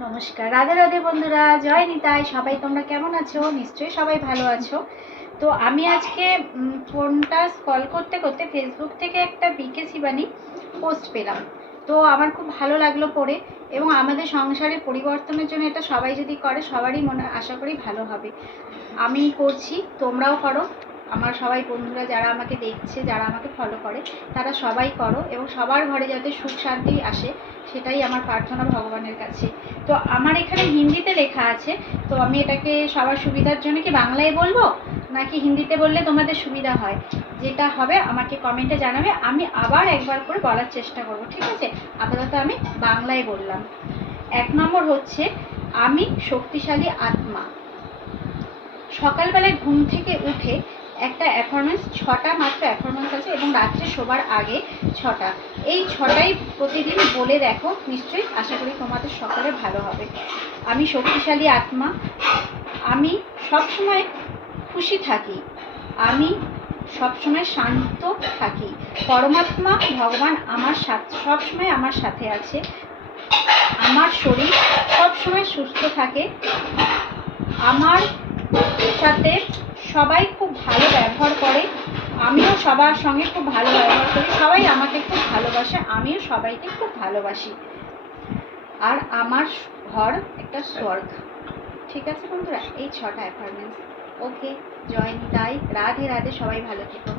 নমস্কার, রাধে রাধে বন্ধুরা, জয় নিতাই। সবাই তোমরা কেমন আছো? নিশ্চয়ই সবাই ভালো আছো। তো আমি আজকে ফোনটা স্ক্রল করতে করতে ফেসবুক থেকে একটা বিকে শিবানী পোস্ট পেলাম। তো আমার খুব ভালো লাগলো পড়ে, এবং আমাদের সংসারে পরিবর্তনের জন্য এটা সবাই যদি করে সবারই মনে আশা করি ভালো হবে। আমি করছি, তোমরাও করো। আমার সবাই বন্ধুরা যারা আমাকে দেখছে, যারা আমাকে ফলো করে, তারা সবাই করো, এবং সবার ঘরে যাতে সুখ শান্তি আসে সেটাই আমার প্রার্থনা ভগবানের কাছে। তো আমার এখানে হিন্দিতে লেখা আছে, তো আমি এটাকে সবার সুবিধার জন্য কি বাংলায় বলবো নাকি হিন্দিতে বললে তোমাদের সুবিধা হয়, যেটা হবে আমাকে কমেন্টে জানাবে। আমি আবার একবার করে বলার চেষ্টা করব, ঠিক আছে? আপাতত আমি বাংলায় বললাম। 1 নম্বর হচ্ছে, আমি শক্তিশালী আত্মা। সকালবেলায় ঘুম থেকে উঠে একটা অ্যাফার্মেন্স, 6টা মাত্র অ্যাফার্মেন্স আছে, এবং রাত্রে শোবার আগে 6টা। এই 6টাই প্রতিদিন বলে দেখো, নিশ্চয়ই আশা করি তোমাদের সকলে ভালো হবে। আমি শক্তিশালী আত্মা, আমি সবসময় খুশি থাকি, আমি সবসময় শান্ত থাকি, পরমাত্মা ভগবান আমার সাথে সবসময় আমার সাথে আছে, আমার শরীর সবসময় সুস্থ থাকে, আমার সাথে সবাই খুব ভালো ব্যবহার করে, আমিও সবার সঙ্গে খুব ভালো ব্যবহার করি, সবাই আমাকে খুব ভালোবাসে, আমিও সবাইকে খুব ভালোবাসি, আর আমার ঘর একটা স্বর্গ। ঠিক আছে বন্ধুরা, এই 6টা অ্যাপার্টমেন্টস। ওকে, জয় নিতাই, রাধে রাধে, সবাই ভালো থেকো।